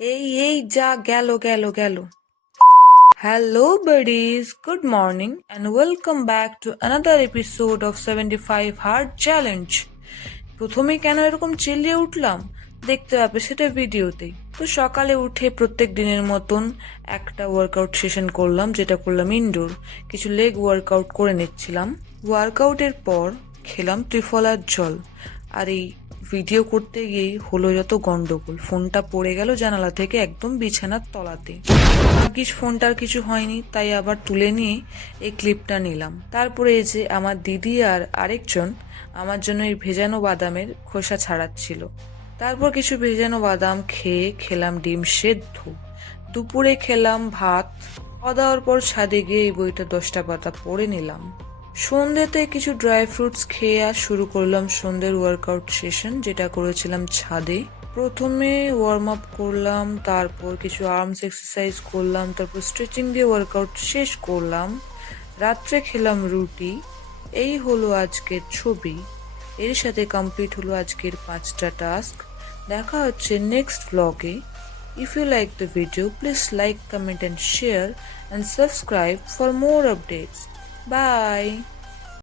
এই যা গেল গেল গেল। Hello buddies, good morning and welcome back to another episode of 75 Hard Challenge. প্রথমে কেন এরকম চিল্লিয়ে উঠলাম দেখতে পাবে সেটা ভিডিওতেই। তো সকালে উঠে প্রত্যেক দিনের মতন একটা ওয়ার্কআউট সেশন করলাম, যেটা করলাম ইনডোর। কিছু লেগ ওয়ার্কআউট করে নিচ্ছিলাম। ওয়ার্কআউটের পর খেলাম ত্রিফলার জল। আর এই ভিডিও করতে গিয়েই হলো যত গন্ডগোল, ফোনটা পড়ে গেল জানালা থেকে একদম বিছানার তলাতে। ভাগ্যিস ফোনটার কিছু হয়নি, তাই আবার তুলে নিয়ে এই ক্লিপটা নিলাম। তারপরে এই যে আমার দিদি আর আরেকজন আমার জন্য এই ভেজানো বাদামের খোসা ছাড়াচ্ছিল। তারপর কিছু ভেজানো বাদাম খেয়ে খেলাম ডিম সেদ্ধ। দুপুরে খেলাম ভাত। খাওয়া দাওয়ার পর ছাদে গিয়ে এই বইটা 10টা পাতা পড়ে নিলাম। সন্ধ্যেতে কিছু ড্রাই ফ্রুটস খেয়ে আর শুরু করলাম সন্ধ্যের ওয়ার্কআউট সেশন, যেটা করেছিলাম ছাদে। প্রথমে ওয়ার্ম আপ করলাম, তারপর কিছু আর্মস এক্সারসাইজ করলাম, তারপর স্ট্রেচিং দিয়ে ওয়ার্কআউট শেষ করলাম। রাত্রে খেলাম রুটি। এই হলো আজকের ছবি। এর সাথে কমপ্লিট হলো আজকের 5টা টাস্ক। দেখা হচ্ছে নেক্সট ব্লগে। If you like the video, please like, comment and share and subscribe for more updates. Bye.